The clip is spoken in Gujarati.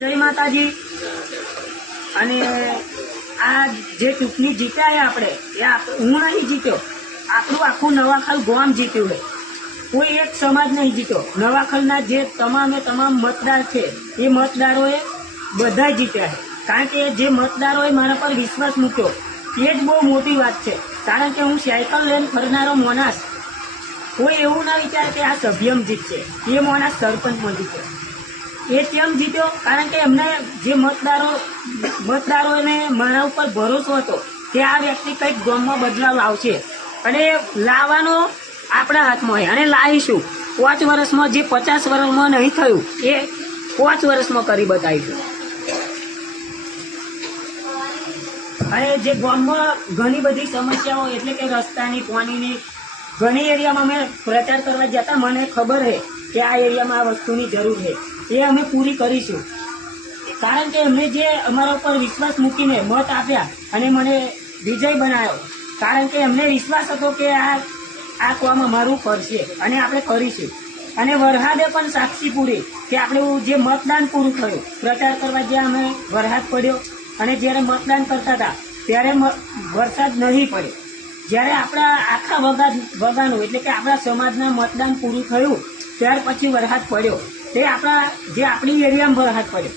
જય માતાજી। અને આ જે ચૂંટણી જીત્યા આપણે એ હું નહીં જીત્યો, આપણું આખું નવાખલ ગામ જીત્યું છે, કોઈ એક સમાજ નહીં જીત્યો। નવાખલના જે તમામ મતદાર છે એ મતદારોએ બધા જીત્યા છે, કારણ કે જે મતદારોએ મારા પર વિશ્વાસ મૂક્યો એ જ બહુ મોટી વાત છે। કારણ કે હું સાયકલ લઈને ફરનારો માણસ, કોઈ એવું ના વિચારે કે આ સભ્યમ જીતશે, એ માણસ સરપંચમાં જીત્યો। એ કેમ જીત્યો? કારણ કે એમને જે મતદારોને મારા ઉપર ભરોસો હતો કે આ વ્યક્તિ કંઈક ગામમાં બદલાવ લાવશે, અને લાવવાનો આપણા હાથમાં હોય, અને લાવીશું। 5 વર્ષમાં જે 50 વર્ષમાં નહીં થયું એ 5 વર્ષમાં કરી બતાવીશું। અને જે ગામમાં ઘણી બધી સમસ્યાઓ, એટલે કે રસ્તાની, પાણીની, ઘણી એરિયામાં અમે પ્રચાર કરવા જતા, મને ખબર છે કે આ એરિયામાં આ વસ્તુની જરૂર છે, એ અમે પૂરી કરીશું। કારણ કે એમને જે અમારા ઉપર વિશ્વાસ મૂકીને મત આપ્યા અને મને વિજય બનાવ્યો, કારણ કે એમને વિશ્વાસ હતો કે આ કામ અમારું કરશે અને આપણે કરીશું। અને વરહાદે પણ સાક્ષી પૂરી કે આપણું જે મતદાન પૂરું થયું, પ્રચાર કરવા જ્યાં અમે વરહાદ પડ્યો, અને જ્યારે મતદાન કરતા હતા ત્યારે વરસાદ નહીં પડ્યો। જ્યારે આપણા આખા વગાનું એટલે કે આપણા સમાજના મતદાન પૂરું થયું ત્યાર પછી વરસાદ પડ્યો, તે આપણી એરિયામાં વરસાદ પડ્યો।